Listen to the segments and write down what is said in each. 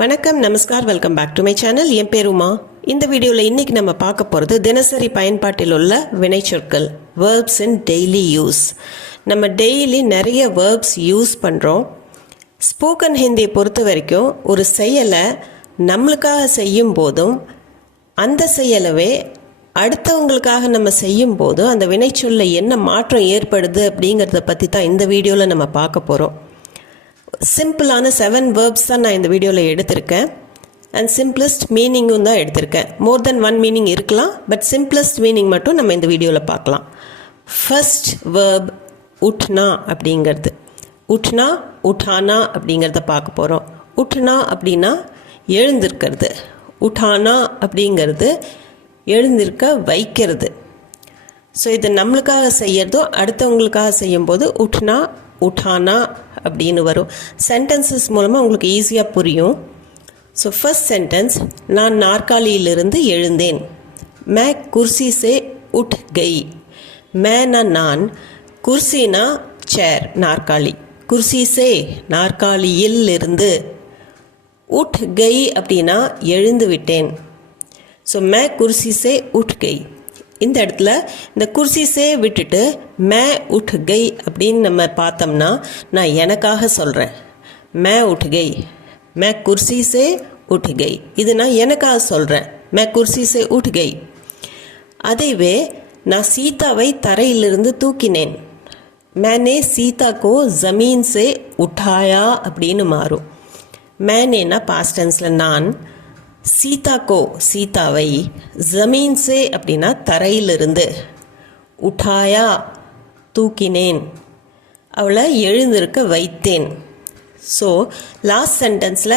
வணக்கம், நமஸ்கார், welcome back to my channel. என் பேர் உமா. இந்த வீடியோவில் இன்றைக்கி நம்ம பார்க்க போகிறது தினசரி பயன்பாட்டில் உள்ள வினைச்சொற்கள், வேர்ப்ஸ் இன் டெய்லி யூஸ். நம்ம டெய்லி நிறைய வேர்ப்ஸ் யூஸ் பண்ணுறோம். ஸ்போக்கன் ஹிந்தியை பொறுத்த வரைக்கும் ஒரு செயலை நம்மளுக்காக செய்யும் போதும் அந்த செயலவே அடுத்தவங்களுக்காக நம்ம செய்யும் போதும் அந்த வினைச்சொல்ல என்ன மாற்றம் ஏற்படுது அப்படிங்கிறத பற்றி தான் இந்த வீடியோவில் நம்ம பார்க்க போகிறோம். சிம்பிளான 7 வேர்ப்ஸ் தான் நான் இந்த வீடியோவில் எடுத்திருக்கேன். அண்ட் சிம்பிளஸ்ட் மீனிங்கும் தான் எடுத்திருக்கேன். மோர் தென் 1 மீனிங் இருக்கலாம், பட் சிம்பிளஸ்ட் மீனிங் மட்டும் நம்ம இந்த வீடியோவில் பார்க்கலாம். ஃபர்ஸ்ட் வேர்ப் உட்னா அப்படிங்கிறது. உட்னா உட்டானா அப்படிங்கிறத பார்க்க போகிறோம். உட்னா அப்படின்னா எழுந்திருக்கிறது. உட்டானா அப்படிங்கிறது எழுந்திருக்க வைக்கிறது. ஸோ இது நம்மளுக்காக செய்யறதும் அடுத்தவங்களுக்காக செய்யும்போது உட்னா உட்டானா அப்படின்னு வரும். சென்டென்சஸ் மூலமாக உங்களுக்கு ஈஸியாக புரியும். ஸோ ஃபர்ஸ்ட் சென்டென்ஸ், நான் நாற்காலியிலிருந்து எழுந்தேன். மே குர்சி சே உட் கை. மேனா நான், குர்சினா சேர் நாற்காலி, குர்சி சே நாற்காலியில் இருந்து, உட் கை அப்படின்னா எழுந்து விட்டேன். ஸோ மே குர்சி சே உட் கை. இந்த இடத்துல இந்த குர்சி சே விட்டுட்டு மே உட் கை அப்படின்னு நம்ம பார்த்தோம்னா நான் எனக்காக சொல்கிறேன். மே உட் கை, மே குர்சி சே உட் கை, இது நான் எனக்காக சொல்கிறேன். மே குர்சி சே உட் கை. அதைவே நான் சீதாவை தரையிலிருந்து தூக்கினேன். மேனே சீதா கோ ஜமீன் சே உட்டாயா அப்படின்னு மாறும். மேனேனா பாஸ்ட் டென்ஸில் நான், சீதா கோ சீதாவை, ஜமீன் சே அப்படின்னா தரையிலிருந்து, உட்டாயா தூக்கினேன், அவளை எழுந்திருக்க வைத்தேன். ஸோ லாஸ்ட் சென்டென்ஸில்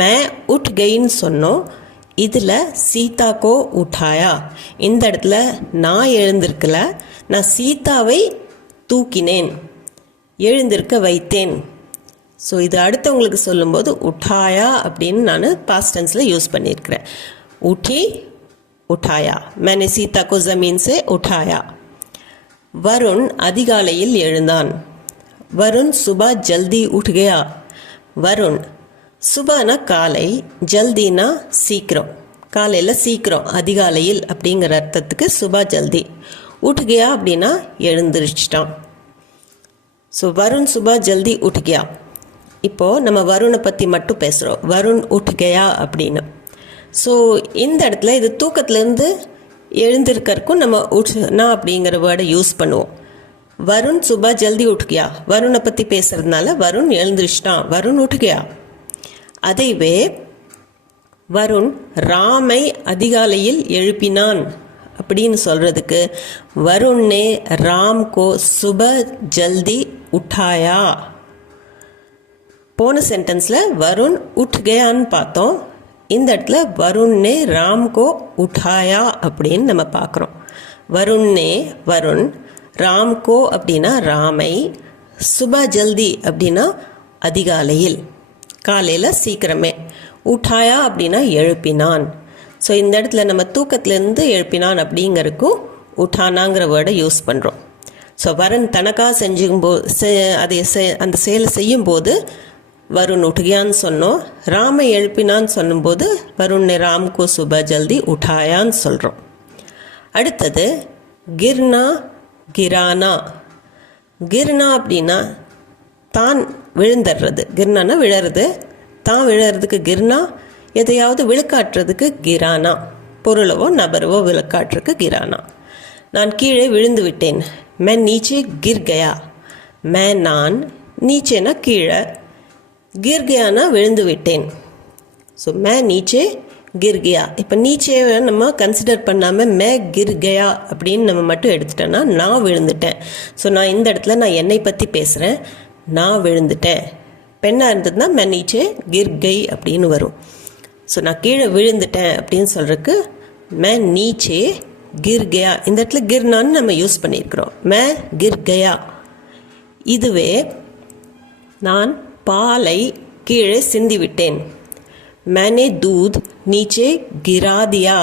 மே உட் கெயின்னு சொன்னோம். இதில் சீதா கோ உட்டாயா, இந்த இடத்துல நான் எழுந்திருக்கல, நான் சீதாவை தூக்கினேன், எழுந்திருக்க வைத்தேன். ஸோ இது அடுத்தவங்களுக்கு சொல்லும்போது உட்டாயா அப்படின்னு நான் பாஸ்ட் டென்ஸில் யூஸ் பண்ணியிருக்கிறேன். உட்டி உட்டாயா, மேனே சீதா கோ ஜமீன் சே உட்டாயா. வருண் அதிகாலையில் எழுந்தான். வருண் சுபா ஜல்தி உட் கயா. வருண் சுபானா காலை, ஜல்தினா சீக்கிரம், காலையில் சீக்கிரம், அதிகாலையில் அப்படிங்கிற அர்த்தத்துக்கு சுபா ஜல்தி. உட் கயா அப்படின்னா எழுந்திரிச்சிட்டான். ஸோ வருண் சுபா ஜல்தி உட் கயா. இப்போது நம்ம வருணை பற்றி மட்டும் பேசுகிறோம், வருண் உட் கயா அப்படின்னு. ஸோ இந்த இடத்துல இது தூக்கத்துலேருந்து எழுந்திருக்கிறதுக்கும் நம்ம உட்னா அப்படிங்கிற வேர்டை யூஸ் பண்ணுவோம். வருண் சுபா ஜல்தி உட் கயா, வருணை பற்றி பேசுகிறதுனால வருண் எழுந்திரிச்சிட்டான், வருண் உட் கயா. அதைவே வருண் ராமை அதிகாலையில் எழுப்பினான் அப்படின்னு சொல்கிறதுக்கு வருண் நே ராம் கோ சுப ஜல்தி உட்டாயா. போன சென்டென்ஸில் வருண் உட் கயான்னு பார்த்தோம். இந்த இடத்துல வருண் நே ராம் கோ உட்டாயா அப்படின்னு நம்ம பார்க்குறோம். வருண் நே வருண், ராம் கோ அப்படின்னா ராமை, சுபா ஜல்தி அப்படின்னா அதிகாலையில், காலையில் சீக்கிரமே, உட்டாயா அப்படின்னா எழுப்பினான். ஸோ இந்த இடத்துல நம்ம தூக்கத்துலேருந்து எழுப்பினான் அப்படிங்கிறதுக்கும் உட்டானாங்கிற வேர்டை யூஸ் பண்ணுறோம். ஸோ வருண் தனக்காக அந்த செயலை செய்யும்போது வருண் உட்கியான்னு சொன்னோம். ராமை எழுப்பினான்னு சொல்லும்போது வருண் ராம்கோ சுபா ஜல்தி உட்டாயான்னு சொல்கிறோம். அடுத்தது கிர்னா கிரானா. கிர்னா அப்படின்னா தான் விழுந்துடுறது, கிர்னானா விழறது, தான் விழறதுக்கு கிர்னா, எதையாவது விழுக்காட்டுறதுக்கு கிரானா, பொருளவோ நபரவோ விழுக்காட்டுறதுக்கு கிரானா. நான் கீழே விழுந்து விட்டேன். மே நீச்சே கிர் கயா. மே நான், நீச்சேனா கீழே, கிர் கயானா விழுந்து விட்டேன். ஸோ மே நீச்சே கிர் கயா. இப்போ நீச்சேவை நம்ம கன்சிடர் பண்ணாமல் மே கிர் கயா அப்படின்னு நம்ம மட்டும் எடுத்துட்டோன்னா நான் விழுந்துட்டேன். ஸோ நான் இந்த இடத்துல நான் என்னை பற்றி பேசுகிறேன், நான் விழுந்துட்டேன். பெண்ணாக இருந்ததுன்னா மே நீச்சே கிர் கை அப்படின்னு வரும். ஸோ நான் கீழே விழுந்துட்டேன் அப்படின்னு சொல்கிறதுக்கு மே நீச்சே கிர் கயா. இந்த இடத்துல கிர்னான்னு நம்ம யூஸ் பண்ணியிருக்கிறோம், மே கிர் கயா. இதுவே நான் பாலை கீழே சிந்திவிட்டேன். மேனே தூத் நீச்சே கிரா தியா.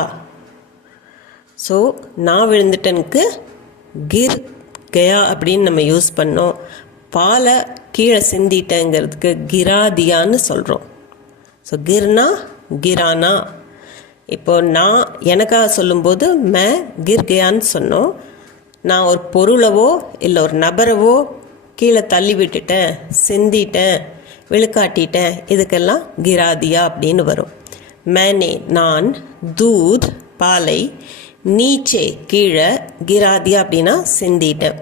ஸோ நான் விழுந்துட்டனுக்கு கிர் கயா அப்படின்னு நம்ம யூஸ் பண்ணோம். பாலை கீழே சிந்திட்டேங்கிறதுக்கு கிரா தியான்னு சொல்கிறோம். ஸோ கிர்னா கிரானா. இப்போ நான் எனக்காக சொல்லும்போது மே கிர் கயான்னு சொன்னோம். நான் ஒரு பொருளவோ இல்லை ஒரு நபரவோ கீழே தள்ளி விட்டுட்டேன், சிந்திட்டேன், விழுக்காட்டிட்டேன், இதுக்கெல்லாம் கிராதியா அப்படின்னு வரும். மேனே நான், தூத் பாலை, நீச்சே கீழே, கிராதியா அப்படின்னா சிந்திட்டேன்.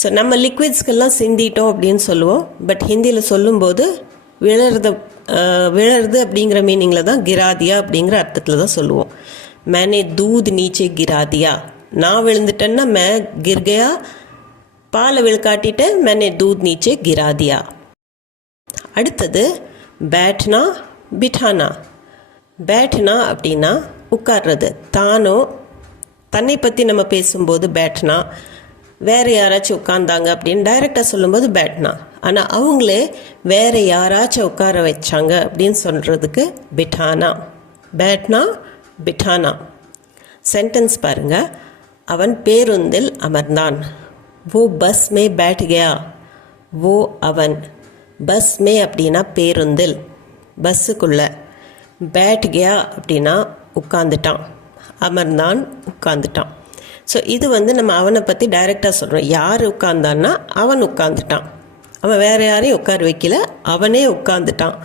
ஸோ நம்ம லிக்விட்ஸ்க்கெல்லாம் சிந்திட்டோம் அப்படின்னு சொல்லுவோம். பட் ஹிந்தியில் சொல்லும்போது விழறது அப்படிங்கிற மீனிங்கில் தான் கிராதியா அப்படிங்கிற அர்த்தத்தில் தான் சொல்லுவோம். மேனே தூத் நீச்சே கிராதியா, நான் விழுந்துட்டேன்னா மே கிர்கயா, பாலை விழுக்காட்டிட்டேன், மேனே தூத் நீச்சே கிராதியா. அடுத்தது பேட்னா பிட்டானா. பேட்னா அப்படின்னா உட்கார்றது. தானோ தன்னை பற்றி நம்ம பேசும்போது பேட்னா, வேறு யாராச்சும் உட்காந்தாங்க அப்படின்னு டைரெக்டாக சொல்லும்போது பேட்னா. ஆனால் அவங்களே வேறு யாராச்சும் உட்கார வச்சாங்க அப்படின்னு சொல்கிறதுக்கு பிட்டானா. பேட்னா பிட்டானா. சென்டென்ஸ் பாருங்கள். அவன் பேருந்தில் அமர்ந்தான். वो बस में बैठ गया. वो அவன். பஸ் மே அப்படின்னா பேருந்தில், பஸ்ஸுக்குள்ள. பேட் கயா அப்படின்னா உட்காந்துட்டான். அமர்ந்தான் உட்காந்துட்டான். ஸோ இது நம்ம அவனை பற்றி டைரெக்டாக சொல்கிறோம். யார் உட்கார்ந்தான்னா அவன் உட்காந்துட்டான். அவன் வேறு யாரையும் உட்கார வைக்கல, அவனே உட்காந்துட்டான்.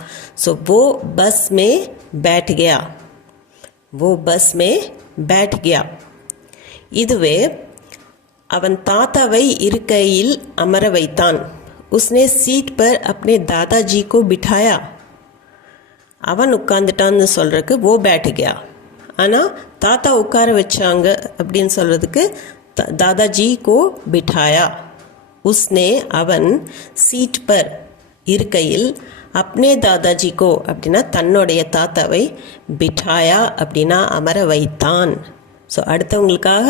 ஸோ वो बस में बैठ गया. वो बस में बैठ गया. இதுவே அவன் தாத்தாவை இருக்கையில் அமர வைத்தான். उसने सीट पर अपने दादाजी को बिठाया. அவன் உட்காந்துட்டான்னு சொல்கிறதுக்கு वो बैठ गया. ஆனால் தாத்தா உட்கார வச்சாங்க அப்படின்னு சொல்கிறதுக்கு दादाजी को बिठाया. उसने அவன் सीट पर இருக்கையில் अपने दादाजी को அப்படின்னா தன்னுடைய தாத்தாவை बिठाया அப்படின்னா அமர வைத்தான். ஸோ அடுத்தவங்களுக்காக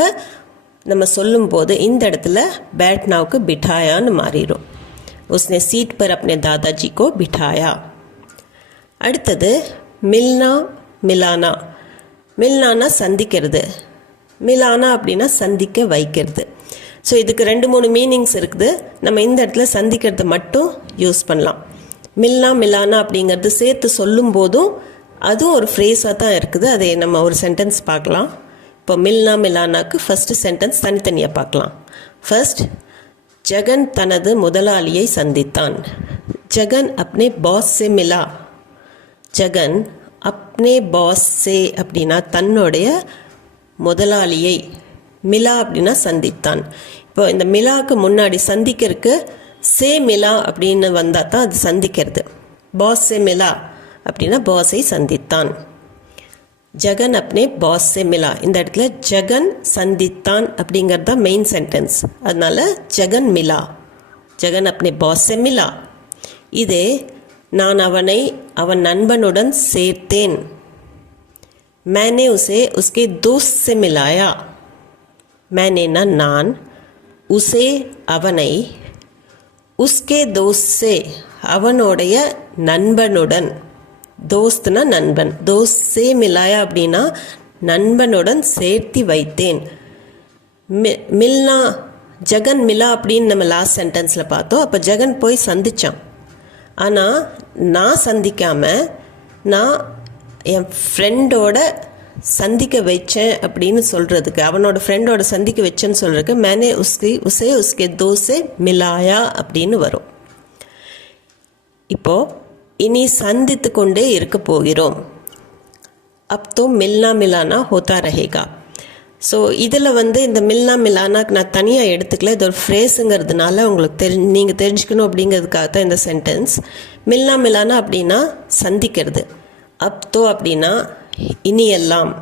நம்ம சொல்லும்போது இந்த இடத்துல बैठनाவுக்கு बिठायाன்னு மாறிடும். उसने सीट पर अपने दादाजी को बिठाया. அடுத்தது மில்னா மிலானா. மில்னானா சந்திக்கிறது, மிலானா அப்படின்னா சந்திக்க வைக்கிறது. ஸோ இதுக்கு 2-3 மீனிங்ஸ் இருக்குது. நம்ம இந்த இடத்துல சந்திக்கிறது மட்டும் யூஸ் பண்ணலாம். மில்னா மிலானா அப்படிங்கிறது சேர்த்து சொல்லும் போதும் அதுவும் ஒரு ஃப்ரேஸாக தான் இருக்குது. அதை நம்ம ஒரு சென்டென்ஸ் பார்க்கலாம். இப்போ மில்னா மிலானாக்கு ஃபஸ்ட்டு சென்டென்ஸ் தனித்தனியாக பார்க்கலாம். ஃபர்ஸ்ட், ஜகன் தனது முதலாளியை சந்தித்தான். ஜகன் அப்னே பாஸ் சே மிலா. ஜகன் அப்னே பாஸ் சே அப்படின்னா தன்னுடைய முதலாளியை, மிலா அப்படின்னா சந்தித்தான். இப்போ இந்த மிலாவுக்கு முன்னாடி சந்திக்கிறதுக்கு சே மிலா அப்படின்னு வந்தால் தான் அது சந்திக்கிறது. பாஸ் சே மிலா அப்படின்னா பாஸை சந்தித்தான். ஜகன் அப்னே பாஸ் சே மிலா. இந்த இடத்துல ஜகன் சந்தித்தான் அப்படிங்கிறது தான் மெயின் சென்டென்ஸ். அதனால ஜகன் மிலா, ஜகன் அப்னே பாஸ் சே மிலா. இதே நான் அவனை அவன் நண்பனுடன் சேர்த்தேன். मैंने उसे उसके दोस्त से मिलाया. मैंने ना நான், उसे அவனை, उसके दोस्त से அவனுடைய நண்பனுடன், தோஸ்த்னா நண்பன், தோஸ்த் சே மிலாயா அப்படின்னா நண்பனுடன் சேர்த்தி வைத்தேன். மில்னா ஜகன் மிலா அப்படின்னு நம்ம லாஸ்ட் சென்டென்ஸில் பார்த்தோம். அப்போ ஜகன் போய் சந்தித்தான். ஆனால் நான் சந்திக்காமல் நான் என் ஃப்ரெண்டோட சந்திக்க வச்சேன் அப்படின்னு சொல்கிறதுக்கு, அவனோட ஃப்ரெண்டோட சந்திக்க வச்சேன்னு சொல்கிறதுக்கு மேனே உசே உஸ்கே தோசே மிலாயா அப்படின்னு வரும். இப்போது இனி சந்தித்து கொண்டே இருக்க போகிறோம். அப் தோ மில்னா மிலானா ஹோத்தா ரஹேகா. ஸோ இதில் இந்த மில்னா மிலானாக்கு நான் தனியாக எடுத்துக்கல, இது ஒரு ஃப்ரேஸுங்கிறதுனால உங்களுக்கு நீங்கள் தெரிஞ்சுக்கணும் அப்படிங்கிறதுக்காக தான் இந்த சென்டென்ஸ். மில்னா மிலானா அப்படின்னா சந்திக்கிறது. அப் தோ அப்படின்னா இனியெல்லாம்.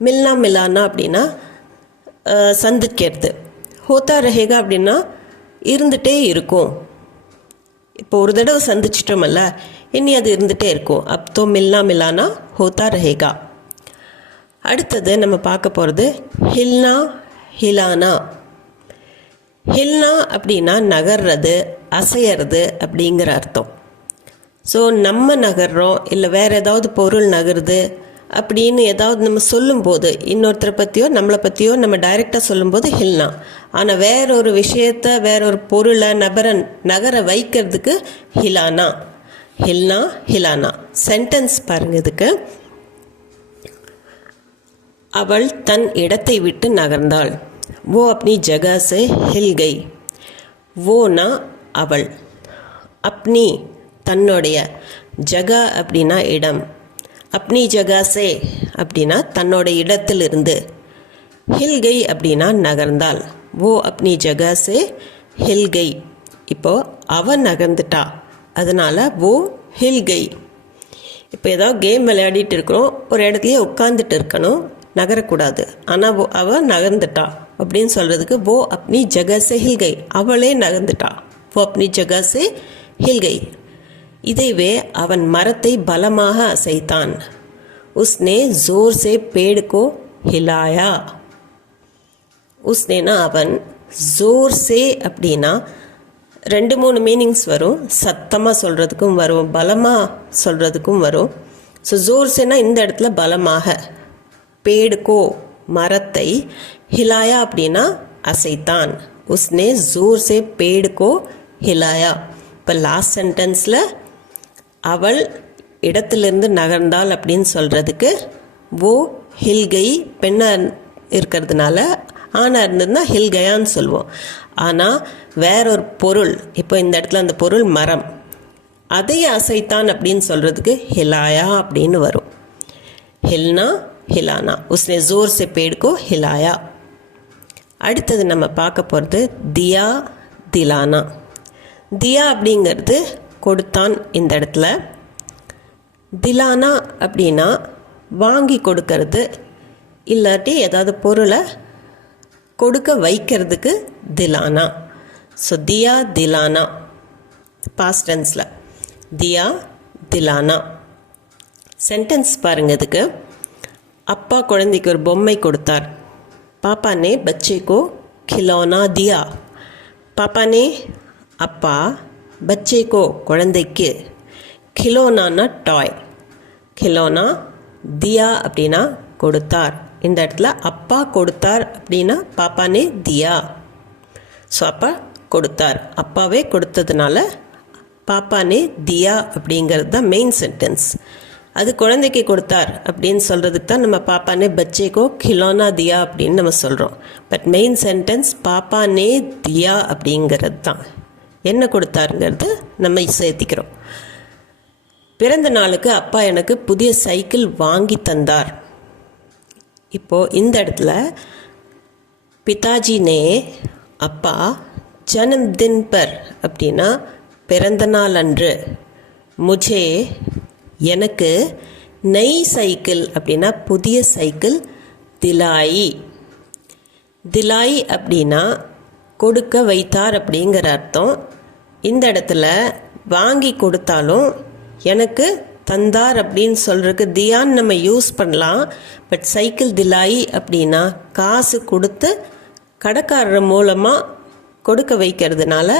மில்னா மிலானா அப்படின்னா சந்திக்கிறது. ஹோத்தா ரஹேகா அப்படின்னா இருந்துகிட்டே இருக்கும். இப்போ ஒரு தடவை சந்திச்சிட்டோமல்ல, இனி அது இருந்துகிட்டே இருக்கும். அப் தோ மில்னா மிலானா ஹோத்தா ரஹேகா. அடுத்தது நம்ம பார்க்க போகிறது ஹில்னா ஹிலானா. ஹில்னா அப்படின்னா நகர்றது, அசையிறது அப்படிங்கிற அர்த்தம். ஸோ நம்ம நகர்றோம் இல்லை வேறு ஏதாவது பொருள் நகருது அப்படின்னு ஏதாவது நம்ம சொல்லும்போது, இன்னொருத்தரை பற்றியோ நம்மளை பற்றியோ நம்ம டைரெக்டாக சொல்லும்போது ஹில்னா. ஆனால் வேறொரு விஷயத்தை, வேறொரு பொருளை, நபரை நகர வைக்கிறதுக்கு ஹிலானா. हिलना हिलाना. சென்டென்ஸ் பாருங்க இதுக்கு. அவள் தன் இடத்தை விட்டு நகர்ந்தாள். वो अपनी जगह से हिल गई. வோனா அவள், அப்னி தன்னுடைய, ஜகா அப்படின்னா இடம், அப்னி ஜகா சே அப்படின்னா தன்னோட இடத்திலிருந்து, ஹில் கை அப்படின்னா நகர்ந்தாள். ஓ அப்னி ஜகா சே ஹில் கை. இப்போது அவன் நகர்ந்துட்டா, அதனால் ஓ ஹில் கை. இப்போ ஏதாவது கேம் விளையாடிட்டு இருக்கிறோம், ஒரு இடத்துலையே உட்காந்துட்டு இருக்கணும், நகரக்கூடாது. ஆனால் அவள் நகர்ந்துட்டா அப்படின்னு சொல்கிறதுக்கு ஓ அப்னி ஜகா சே ஹில் கை, அவளே நகர்ந்துட்டா. ஓ அப்னி ஜகா சே ஹில் கை. இதைவே அவன் மரத்தை பலமாக அசைத்தான். உஸ்னே ஜோர் சே பேடு கோ ஹிலாயா. உஸ்னேனா அவன், ஜோர் சே அப்படின்னா 2-3 மீனிங்ஸ் வரும். சத்தமாக சொல்கிறதுக்கும் வரும், பலமாக சொல்கிறதுக்கும் வரும். ஸோ ஜோர் சேனா இந்த இடத்துல பலமாக, பேடு கோ மரத்தை, ஹிலாயா அப்படின்னா அசைத்தான். உஸ்னே ஜோர் சே பேடு கோ ஹிலாயா. இப்போ லாஸ்ட் சென்டென்ஸில் அவள் இடத்திலிருந்து நகர்ந்தாள் அப்படின்னு சொல்கிறதுக்கு ஓ ஹில்கை, பெண்ணாக இருக்கிறதுனால, ஆணாக இருந்ததுன்னா ஹில்கயான்னு சொல்லுவோம். ஆனால் வேறொரு பொருள், இப்போ இந்த இடத்துல அந்த பொருள் மரம், அதையே அசைத்தான் அப்படின்னு சொல்கிறதுக்கு ஹிலாயா அப்படின்னு வரும். ஹில்னா ஹிலானா. உஸ்னே ஜோர் சே பேடு கோ ஹிலாயா. அடுத்தது நம்ம பார்க்க போகிறது தியா திலானா. தியா அப்படிங்கிறது கொடுத்தான் இந்த இடத்துல. திலானா அப்படின்னா வாங்கி கொடுக்கறது, இல்லாட்டி ஏதாவது பொருளை கொடுக்க வைக்கிறதுக்கு திலானா. ஸோ தியா திலானா பாஸ்ட் டென்ஸில், தியா திலானா. சென்டென்ஸ் பாருங்க இதுக்கு. அப்பா குழந்தைக்கு ஒரு பொம்மை கொடுத்தார். பாப்பா நே பச்சே கோ खिलौना दिया. பாப்பா நே அப்பா, பச்சே கோ குழந்தைக்கு, खिलौना டாய், खिलौना दिया அப்படின்னா கொடுத்தார். இந்த இடத்துல அப்பா கொடுத்தார் அப்படின்னா பாப்பானே தியா. ஸோ அப்பா கொடுத்தார், அப்பாவே கொடுத்ததுனால பாப்பானே தியா அப்படிங்கிறது தான் மெயின் சென்டென்ஸ். அது குழந்தைக்கு கொடுத்தார் அப்படின்னு சொல்கிறதுக்கு தான் நம்ம பாப்பானே பச்சேக்கோ खिलौना दिया அப்படின்னு நம்ம சொல்கிறோம். பட் மெயின் சென்டென்ஸ் பாப்பானே தியா அப்படிங்கிறது தான். என்ன கொடுத்தாருங்கிறது நம்ம சேர்த்திக்கிறோம். பிறந்த நாளுக்கு அப்பா எனக்கு புதிய சைக்கிள் வாங்கி தந்தார். இப்போது இந்த இடத்துல பிதாஜி நே, அப்பா, ஜன்மதின் பர் அப்படின்னா பிறந்த நாள் அன்று, முझे எனக்கு, நய் சைக்கிள் அப்படின்னா புதிய சைக்கிள், திலாயி. திலாயி அப்படின்னா கொடுக்க வைத்தார் அப்படிங்கிற அர்த்தம். இந்த இடத்துல வாங்கி கொடுத்தாலும் எனக்கு தந்தார் அப்படின்னு சொல்கிறதுக்கு தியான்னு நம்ம யூஸ் பண்ணலாம். பட் சைக்கிள் திலாயி அப்படின்னா காசு கொடுத்து கடைக்காரர் மூலமாக கொடுக்க வைக்கிறதுனால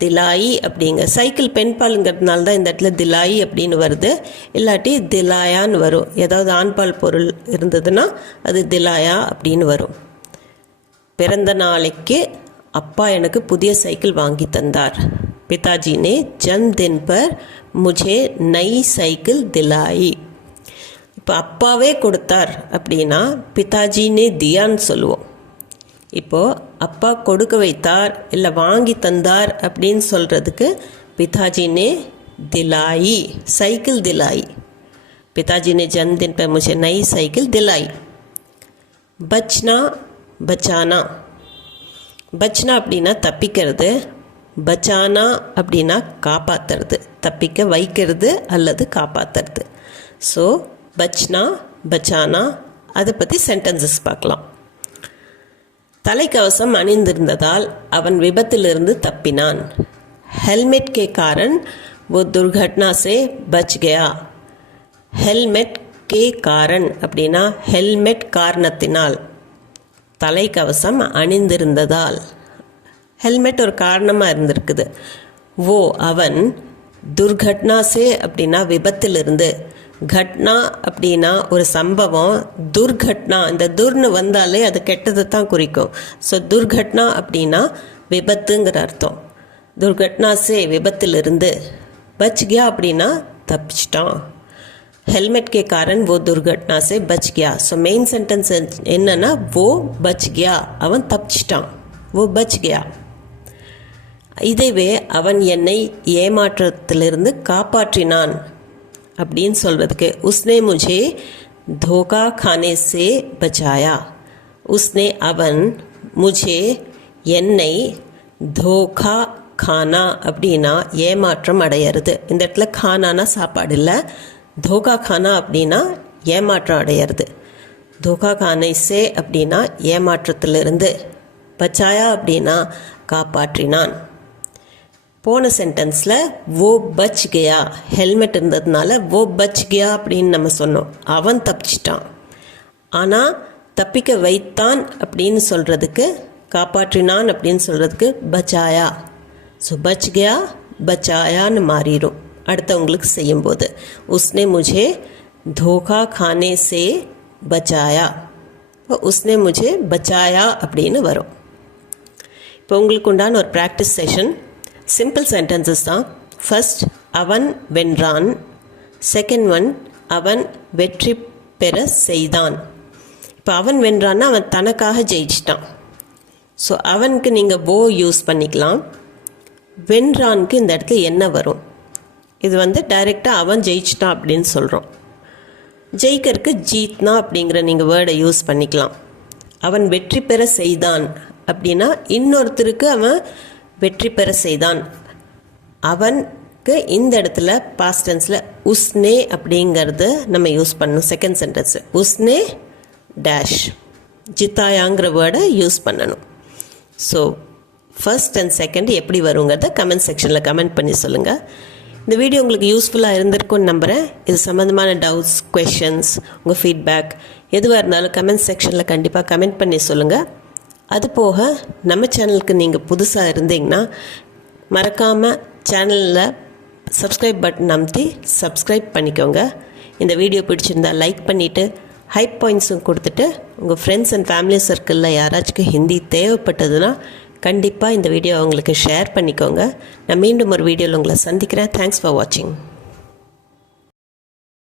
திலாயி அப்படிங்க. சைக்கிள் பெண்பாலுங்கிறதுனால தான் இந்த இடத்துல திலாயி அப்படின்னு வருது, இல்லாட்டி திலாயான்னு வரும். ஏதாவது ஆண்பால் பொருள் இருந்ததுன்னா அது திலாயா அப்படின்னு வரும். பிறந்த நாளைக்கு அப்பா எனக்கு புதிய சைக்கிள் வாங்கி தந்தார். பிதாஜி நே ஜன்மதின் பர் முझे நய் சைக்கிள் திலாயி. இப்போ அப்பாவே கொடுத்தார் அப்படின்னா பிதாஜி நே தியான்னு சொல்லுவோம். இப்போது அப்பா கொடுக்க வைத்தார் இல்லை வாங்கி தந்தார் அப்படின்னு சொல்கிறதுக்கு பிதாஜி நே திலாயி, சைக்கிள் திலாயி. பிதாஜி நே ஜன்மதின் பர் முझे நய் சைக்கிள் திலாயி. பச்னா பச்சானா. பச்னா அப்படின்னா தப்பிக்கிறது, பச்சானா அப்படின்னா காப்பாற்றுறது, தப்பிக்க வைக்கிறது அல்லது காப்பாற்றுறது. ஸோ பச்னா பச்சானா, அதை பற்றி சென்டென்சஸ் பார்க்கலாம். தலைக்கவசம் அணிந்திருந்ததால் அவன் விபத்திலிருந்து தப்பினான். ஹெல்மெட் கே காரன் वो दुर्घटना से बच गया. ஹெல்மெட் கே காரன் அப்படின்னா ஹெல்மெட் காரணத்தினால், தலைக்கவசம் அணிந்திருந்ததால், ஹெல்மெட் ஒரு காரணமாக இருந்திருக்குது. ஓ அவன், துர்கட்னா சே அப்படின்னா விபத்திலிருந்து, கட்னா அப்படின்னா ஒரு சம்பவம், துர்கட்னா இந்த துர்னு வந்தாலே அது கெட்டதை தான் குறிக்கும். ஸோ துர்கட்னா அப்படின்னா விபத்துங்கிற அர்த்தம். துர்கட்னா சே விபத்திலிருந்து, बच गया அப்படின்னா தப்பிச்சிட்டான். हेलमेट के कारण वो दुर्घटना से बच गया. ஸோ மெயின் சென்டென்ஸ் என்னன்னா वो बच गया, அவன் தப்பிச்சிட்டான். वो बच गया. இதுவே அவன் என்னை ஏமாற்றத்திலிருந்து காப்பாற்றினான் அப்படின்னு சொல்வதுக்கு उसने मुझे धोखा खाने से बचाया. उसने அவன் मुझे என்னை धोखा खाना அப்படின்னா ஏமாற்றம் அடையிறது. இந்த இடத்துல खानाனா சாப்பாடு இல்லை, धोखा खाना அப்படின்னா ஏமாற்றம் அடையிறது. धोखा खाने से அப்படின்னா ஏமாற்றத்திலிருந்து, बचाया அப்படின்னா காப்பாற்றினான். போன சென்டென்ஸில் वो बच गया ஹெல்மெட் இருந்ததுனால वो बच गया அப்படின்னு நம்ம சொன்னோம், அவன் தப்பிச்சிட்டான். ஆனால் தப்பிக்க வைத்தான் அப்படின்னு சொல்கிறதுக்கு, காப்பாற்றினான் அப்படின்னு சொல்கிறதுக்கு बचाया. ஸோ बच गया बचायाன்னு மாறிடும் அடுத்தவங்களுக்கு செய்யும்போது. उसने मुझे धोखा खाने से बचाया, उसने मुझे बचाया அப்படின்னு வரும். இப்போ உங்களுக்கு உண்டான ஒரு ப்ராக்டிஸ் செஷன். சிம்பிள் சென்டென்சஸ் தான். ஃபர்ஸ்ட் அவன் வென்றான், செகண்ட் ஒன் அவன் வெற்றி பெற செய்தான். இப்போ அவன் வென்றான்னா அவன் தனக்காக ஜெயிச்சிட்டான். ஸோ அவனுக்கு நீங்கள் போ யூஸ் பண்ணிக்கலாம். வென்றானுக்கு இந்த இடத்துல என்ன வரும்? இது டைரெக்டாக அவன் ஜெயிச்சிட்டான் அப்படின்னு சொல்கிறோம். ஜெயிக்கிறதுக்கு ஜீத்னா அப்படிங்கிற நீங்கள் வேர்டை யூஸ் பண்ணிக்கலாம். அவன் வெற்றி பெற செய்தான் அப்படின்னா இன்னொருத்தருக்கு அவன் வெற்றி பெற செய்தான். அவனுக்கு இந்த இடத்துல பாஸ்ட் டென்ஸில் உஸ்னே அப்படிங்கிறது நம்ம யூஸ் பண்ணணும். செகண்ட் சென்டென்ஸ் உஸ்னே டேஷ் ஜித்தாயாங்கிற வேர்டை யூஸ் பண்ணணும். ஸோ ஃபர்ஸ்ட் அண்ட் செகண்ட் எப்படி வருங்கிறத கமெண்ட் செக்ஷனில் கமெண்ட் பண்ணி சொல்லுங்கள். இந்த வீடியோ உங்களுக்கு யூஸ்ஃபுல்லாக இருந்திருக்கும்னு நம்புகிறேன். இது சம்மந்தமான டவுட்ஸ், கொஷின்ஸ், உங்கள் ஃபீட்பேக் எதுவாக இருந்தாலும் கமெண்ட் செக்ஷனில் கண்டிப்பாக கமெண்ட் பண்ணி சொல்லுங்கள். அது போக நம்ம சேனலுக்கு நீங்கள் புதுசாக இருந்தீங்கன்னா மறக்காமல் சேனலில் சப்ஸ்கிரைப் பட்டன் அமுத்தி சப்ஸ்கிரைப் பண்ணிக்கோங்க. இந்த வீடியோ பிடிச்சிருந்தா லைக் பண்ணிவிட்டு ஹைப் பாயிண்ட்ஸும் கொடுத்துட்டு உங்கள் ஃப்ரெண்ட்ஸ் அண்ட் ஃபேமிலி சர்க்கிளில் யாராச்சும் ஹிந்தி தேவைப்பட்டதுன்னா கண்டிப்பாக இந்த வீடியோ அவங்களுக்கு ஷேர் பண்ணிக்கோங்க. நான் மீண்டும் ஒரு வீடியோவில் உங்களை சந்திக்கிறேன். தேங்க்ஸ் ஃபார் வாட்சிங்.